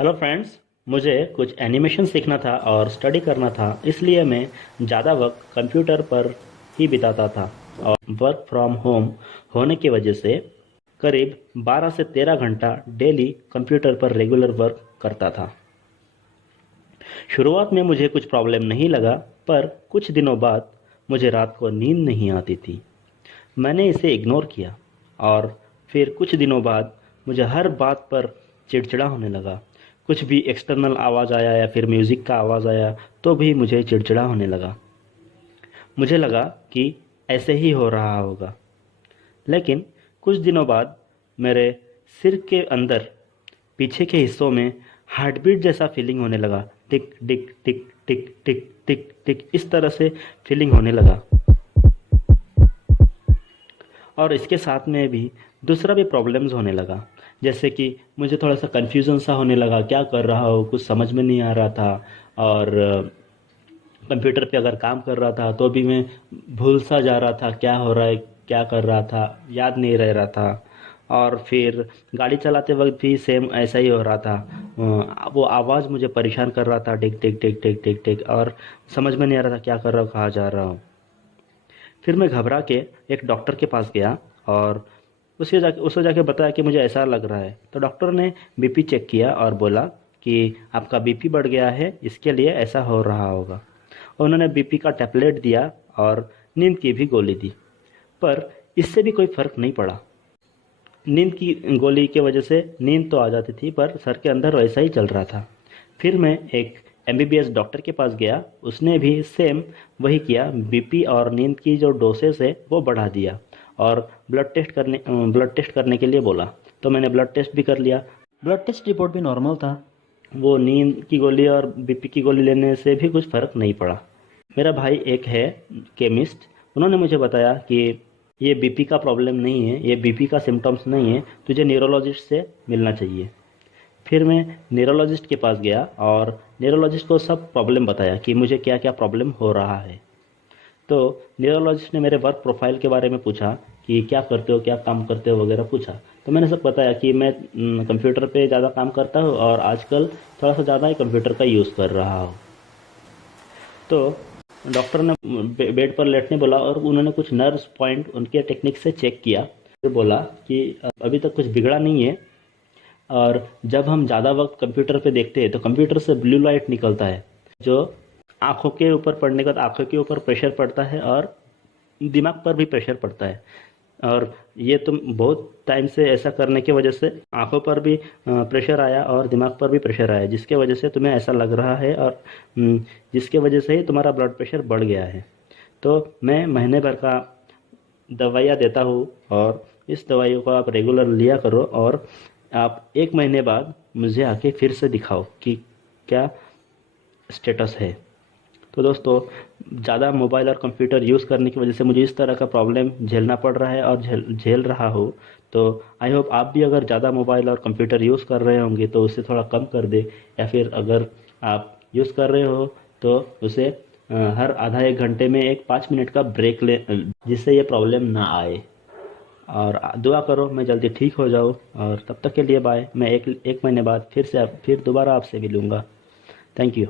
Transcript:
Hello friends, मुझे कुछ animation सीखना था और स्टडी करना था, इसलिए मैं ज़्यादा वक्त कंप्यूटर पर ही बिताता था। और वर्क फ्रॉम होम होने की वजह से करीब 12 से 13 घंटा डेली कंप्यूटर पर रेगुलर वर्क करता था। शुरुआत में मुझे कुछ प्रॉब्लम नहीं लगा, पर कुछ दिनों बाद मुझे रात को नींद नहीं आती थी। मैंने इसे इग्नोर किया और फिर कुछ दिनों बाद मुझे हर बात पर चिड़चिड़ा होने लगा। कुछ भी एक्सटर्नल आवाज़ आया या फिर म्यूज़िक का आवाज़ आया तो भी मुझे चिड़चिड़ा होने लगा। मुझे लगा कि ऐसे ही हो रहा होगा। लेकिन कुछ दिनों बाद मेरे सिर के अंदर पीछे के हिस्सों में हार्टबीट जैसा फीलिंग होने लगा। टिक टिक टिक टिक टिक टिक टिक इस तरह से फीलिंग होने लगा। और इसके साथ में भी दूसरा भी प्रॉब्लम्स होने लगा, जैसे कि मुझे थोड़ा सा कन्फ्यूज़न सा होने लगा, क्या कर रहा हूँ कुछ समझ में नहीं आ रहा था। और कंप्यूटर पे अगर काम कर रहा था तो भी मैं भूल सा जा रहा था, क्या हो रहा है, क्या कर रहा था, याद नहीं रह रहा था। और फिर गाड़ी चलाते वक्त भी सेम ऐसा ही हो रहा था। वो आवाज़ मुझे परेशान कर रहा था, टिक टिक टिक टिक टिक टिक, और समझ में नहीं आ रहा था क्या कर रहा हूँ, कहाँ जा रहा हूँ। फिर मैं घबरा के एक डॉक्टर के पास गया और उससे जाके बताया कि मुझे ऐसा लग रहा है। तो डॉक्टर ने बीपी चेक किया और बोला कि आपका बीपी बढ़ गया है, इसके लिए ऐसा हो रहा होगा। उन्होंने बीपी का टैबलेट दिया और नींद की भी गोली दी, पर इससे भी कोई फ़र्क नहीं पड़ा। नींद की गोली की वजह से नींद तो आ जाती थी, पर सर के अंदर वैसा ही चल रहा था। फिर मैं एक एमबीबीएस डॉक्टर के पास गया, उसने भी सेम वही किया, बीपी और नींद की जो डोसेस है वो बढ़ा दिया और ब्लड टेस्ट करने के लिए बोला। तो मैंने ब्लड टेस्ट भी कर लिया। ब्लड टेस्ट रिपोर्ट भी नॉर्मल था। वो नींद की गोली और बीपी की गोली लेने से भी कुछ फ़र्क नहीं पड़ा। मेरा भाई एक है केमिस्ट, उन्होंने मुझे बताया कि ये बीपी का प्रॉब्लम नहीं है, ये बीपी का सिम्टम्स नहीं है, तुझे न्यूरोलॉजिस्ट से मिलना चाहिए। फिर मैं न्यूरोलॉजिस्ट के पास गया और न्यूरोलॉजिस्ट को सब प्रॉब्लम बताया कि मुझे क्या क्या प्रॉब्लम हो रहा है। तो न्यूरोलॉजिस्ट ने मेरे वर्क प्रोफाइल के बारे में पूछा कि क्या करते हो, क्या काम करते हो वगैरह पूछा। तो मैंने सब बताया कि मैं कंप्यूटर पे ज़्यादा काम करता हूँ और आजकल थोड़ा सा ज़्यादा ही कंप्यूटर का यूज़ कर रहा हूँ। तो डॉक्टर ने बेड पर लेटने बोला और उन्होंने कुछ नर्व्स पॉइंट उनके टेक्निक से चेक किया। फिर बोला कि अभी तक कुछ बिगड़ा नहीं है, और जब हम ज़्यादा वक्त कंप्यूटर पे देखते हैं तो कंप्यूटर से ब्लू लाइट निकलता है, जो आँखों के ऊपर पड़ने के बाद आँखों के ऊपर प्रेशर पड़ता है और दिमाग पर भी प्रेशर पड़ता है। और ये तुम बहुत टाइम से ऐसा करने की वजह से आंखों पर भी प्रेशर आया और दिमाग पर भी प्रेशर आया, जिसके वजह से तुम्हें ऐसा लग रहा है, और जिसके वजह से ही तुम्हारा ब्लड प्रेशर बढ़ गया है। तो मैं महीने भर का दवाइयाँ देता हूँ और इस दवाइयों को आप रेगुलर लिया करो, और आप एक महीने बाद मुझे आके फिर से दिखाओ कि क्या स्टेटस है। तो दोस्तों, ज़्यादा मोबाइल और कंप्यूटर यूज़ करने की वजह से मुझे इस तरह का प्रॉब्लम झेलना पड़ रहा है और झेल रहा हूँ। तो आई होप आप भी अगर ज़्यादा मोबाइल और कंप्यूटर यूज़ कर रहे होंगे तो उसे थोड़ा कम कर दे, या फिर अगर आप यूज़ कर रहे हो तो उसे हर आधा एक घंटे में एक 5 मिनट का ब्रेक ले, जिससे ये प्रॉब्लम ना आए। और दुआ करो मैं जल्दी ठीक हो जाऊँ, और तब तक के लिए बाय। मैं एक महीने बाद फिर दोबारा आपसे मिलूँगा। Thank you.